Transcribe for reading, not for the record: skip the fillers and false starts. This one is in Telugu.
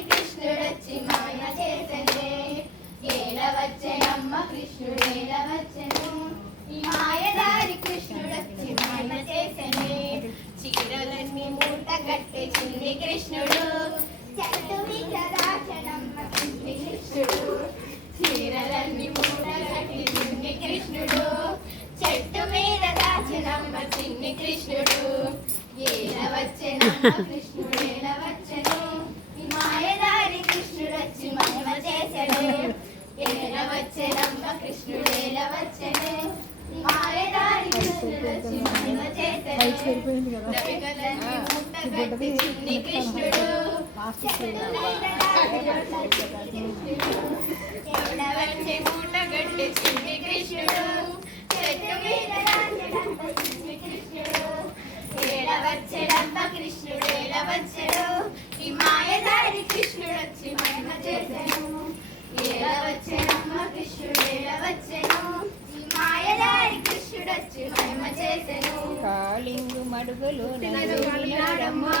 మాయదారి కృష్ణుడొచ్చి మాయ చేసనే ఏలవచ్చెనమ్మ కృష్ణుడేలవచ్చెను మాయదారి కృష్ణుడొచ్చి మాయ చేసనే చీరలన్నీ మూట గట్టి చిన్ని కృష్ణుడు చెట్టు మీద దాచనమ్మ చిన్ని కృష్ణుడు చీరలన్నీ మూట గట్టి చిన్ని కృష్ణుడు చెట్టు మీద దాచనమ్మ చిన్ని కృష్ణుడు ఏలవచ్చెనమ్మ కృష్ణుడేలవచ్చెను మాయదారి కృష్ణుడొచ్చి మహిమ చేసెను ఏలవచ్చెనమ్మ కృష్ణుడేలవచ్చెను మాయదారి కృష్ణుడొచ్చి మహిమ చేసెను రవికలన్నీ మూట గట్టి చిన్ని కృష్ణుడు ఏలవచ్చె మూట గట్టి చిన్ని కృష్ణుడు చెట్టు మీద దాచనమ్మ చిన్ని కృష్ణుడు ఏలవచ్చెనమ్మ కృష్ణుడేలవచ్చెను ఈ మాయదారి కృష్ణుడొచ్చి మహిమ చేసెను ఏలవచ్చెనమ్మ కృష్ణుడేలవచ్చెను ఈ మాయదారి కృష్ణుడొచ్చి మహిమ చేసెను కాళింగు మడుగులు నడుగులాడమ్మా